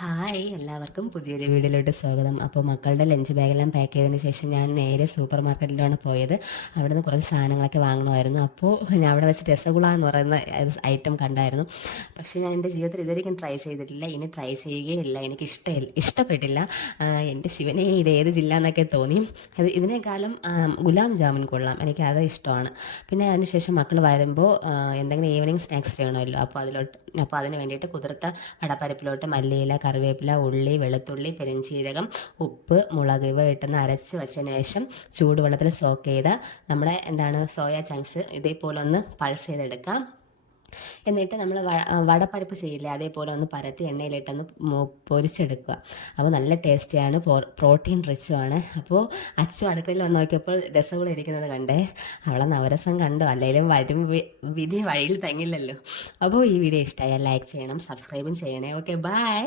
Hi എല്ലാവർക്കും പുതിയൊരു വീഡിയോയിലോട്ട് സ്വാഗതം. അപ്പോൾ മക്കളുടെ ലഞ്ച് ബാഗെല്ലാം പാക്ക് ചെയ്തതിന് ശേഷം ഞാൻ നേരെ സൂപ്പർ മാർക്കറ്റിലാണ് പോയത്. അവിടെ നിന്ന് കുറച്ച് സാധനങ്ങളൊക്കെ വാങ്ങണമായിരുന്നു. അപ്പോൾ ഞാൻ അവിടെ വെച്ച് രസഗുള എന്ന് പറയുന്ന ഐറ്റം കണ്ടായിരുന്നു. പക്ഷേ ഞാൻ എൻ്റെ ജീവിതത്തിൽ ഇതുവരെയും ട്രൈ ചെയ്തിട്ടില്ല, ഇനി ട്രൈ ചെയ്യുകയില്ല. എനിക്ക് ഇഷ്ടപ്പെട്ടില്ല. എൻ്റെ ശിവനെ ഇത് ഏത് ജില്ല എന്നൊക്കെ തോന്നി. ഇതിനേക്കാളും ഗുലാം ജാമുൻ കൊള്ളാം, എനിക്ക് അത് ഇഷ്ടമാണ്. പിന്നെ അതിനുശേഷം മക്കൾ വരുമ്പോൾ എന്തെങ്കിലും ഈവനിങ് സ്നാക്സ് ചെയ്യണമല്ലോ, അപ്പോൾ അതിന് വേണ്ടിയിട്ട് കുതിർത്ത വടപ്പരിപ്പിലോട്ട് മല്ലിയില, കറിവേപ്പില, ഉള്ളി, വെളുത്തുള്ളി, പെരുംജീരകം, ഉപ്പ്, മുളക് ഇവ ഇട്ടെന്ന് അരച്ച് വെച്ചതിന് ശേഷം ചൂടുവെള്ളത്തിൽ സോക്ക് ചെയ്ത നമ്മുടെ സോയ ചങ്ക്സ് ഇതേപോലെ ഒന്ന് പൾസ് ചെയ്തെടുക്കാം. എന്നിട്ട് നമ്മൾ വടപ്പരിപ്പ് ചെയ്യില്ലേ, അതേപോലെ ഒന്ന് പരത്തി എണ്ണയിലിട്ടൊന്ന് പൊരിച്ചെടുക്കുക. അപ്പോൾ നല്ല ടേസ്റ്റിയാണ്, പ്രോട്ടീൻ റിച്ചുമാണ്. അപ്പോൾ അച്ചു അടുക്കളയിൽ വന്ന് നോക്കിയപ്പോൾ രസഗുള ഇരിക്കുന്നത് കണ്ടേ. അവളെ നവരസം കണ്ടു, അല്ലെങ്കിലും വരും വിധി വഴിയിൽ തങ്ങില്ലല്ലോ. അപ്പോൾ ഈ വീഡിയോ ഇഷ്ടമായാൽ ലൈക്ക് ചെയ്യണം, സബ്സ്ക്രൈബും ചെയ്യണേ. Okay, by.